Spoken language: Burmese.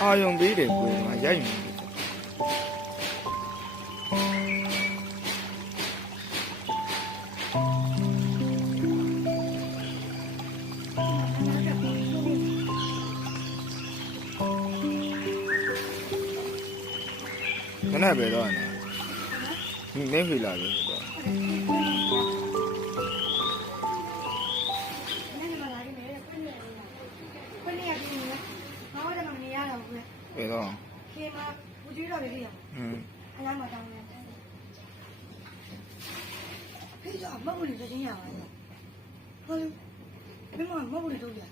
အာယုံပေးတယ်ကိုယ်ကရိုက်နေတယ်ခဏပဲတော့နေမင်းဖေးလာလို့တော့ပဲတော့ခေမဘူးကြီးတော့ပဲကြည့်ရအလားမတောင်းနေတယ်ခေကမဟုတ်ဘူးလေတင်းရပါလားဟုတ်မမမဟုတ်ဘူးလေတို့ရ